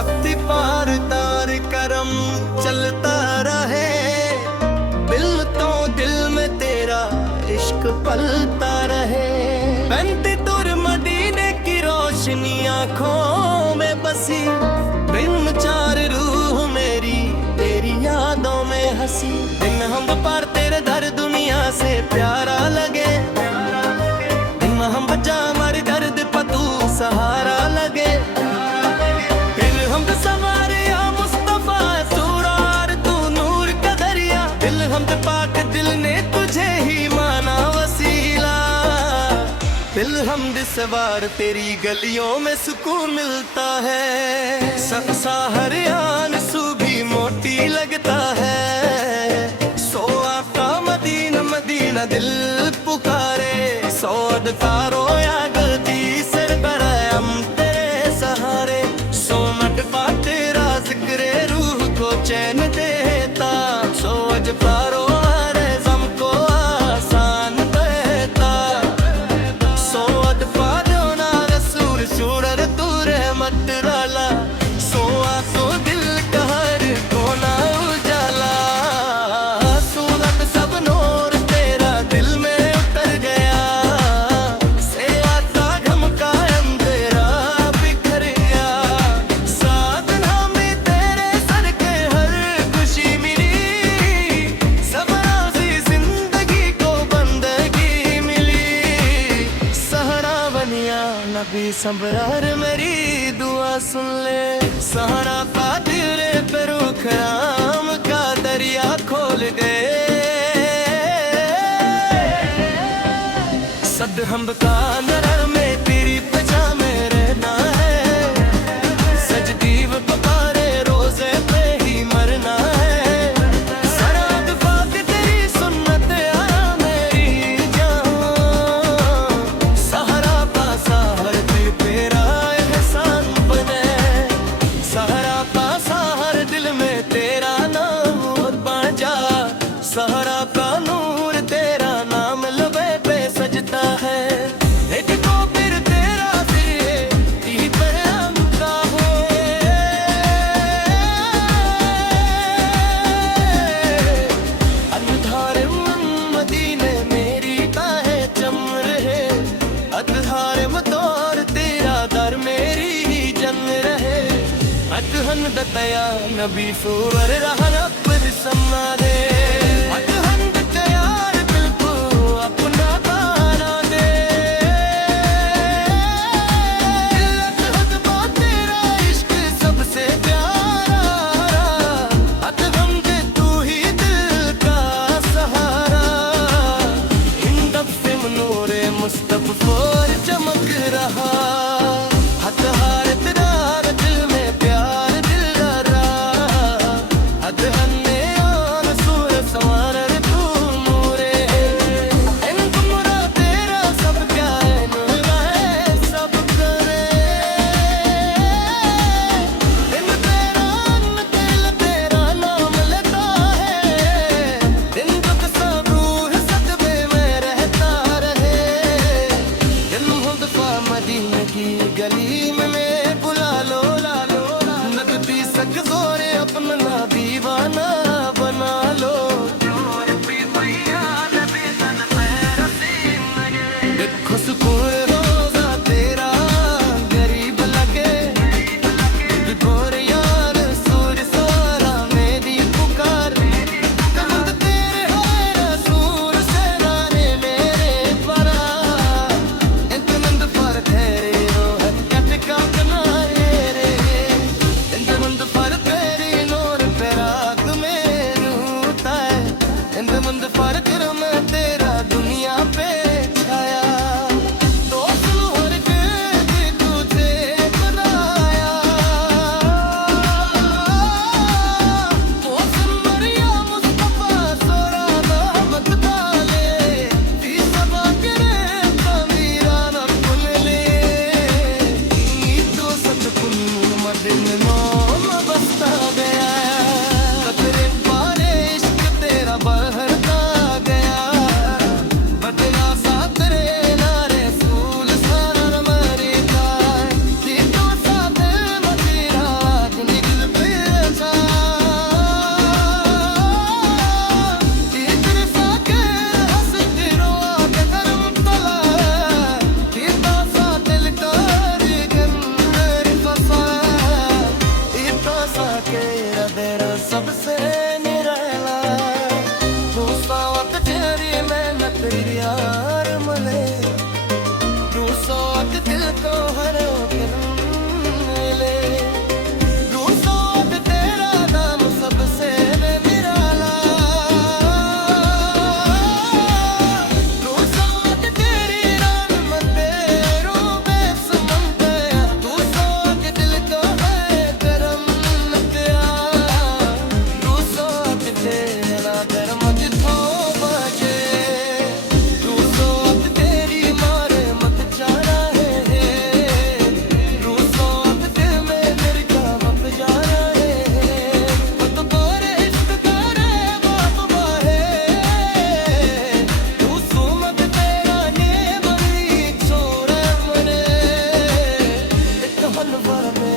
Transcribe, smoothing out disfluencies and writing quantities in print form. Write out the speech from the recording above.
हफ्ते पार तार करम चलता रहे, दिल तो दिल में तेरा इश्क पलता रहे। बनते तुर मदीने की रोशनी आंखों में बसी, बिन चार रूह मेरी तेरी यादों में हंसी। दिन हम पार तेरे दर दुनिया से प्यारा लगे, दिन हम बचा हमारे दर्द पतू सहारा लगे। फिर हम सवारे या मुस्तफा सूरार तू नूर का दरिया, दिल हम पाक दिल ने तुझे ही माना वसीला। दिल हम सवार तेरी गलियों में सुकून मिलता है, सबसा हरियाण सू भी मोटी लगता है। सो आपका मदीना मदीना दिल पुकारे, सौ अदकारो या गलती सिर पर हम तेरे सहारे। सो मटपा तेरा जिक्रे रूह को चैन देता, सो अजपारो रेज़म को आसान देता। सो अदपारो ना रसूल सूरर तू रहमत वाला, सो आसो दिल का हर कोना उजाला। सूरत सब नूर तेरा दिल में उतर गया, से आता घमका अंधेरा बिखर गया। साधना में तेरे सर के हर खुशी मिली, सब राज़ी जिंदगी को बंदगी मिली। सहरा बनिया नबी सबरार मेरी दुआ सुन ले, सहारा का तेरे पे रुख राम का दरिया खोल गए। सद हम का नरर में तेरी पजा में रहना है, सजदीव पकारे रोजे पे ही मरना है। सराद पाक तेरी सुन्नत आया मेरी जान, सहारा का सहार दिल तेरा एहसान बने। सहारा का सहार दिल में तेरा नाम बन जा, सहारा का नूर तेरा नाम लबे पे सजता है। एक तो फिर तेरा फिर यही पर हमका है। अनधार मदीने मेरी काहे चम रहे, अतहार मदौर तेरा दर मेरी ही जन रहे। अदहन दतया नबी सूवर रहना पर समा दे, अदहन दतया बिल्कुल अपना बना दे। अदहन बात तेरा इश्क सबसे प्यारा, अदहन दे तू ही दिल का सहारा। इन दफ्ते नूरे मुस्तफ़ा चमक रहा, हतहार तेरा दिल में प्यार दिल रहा। अदहन ने आन सूर संवार तू नूरे, इन तुम पलवा में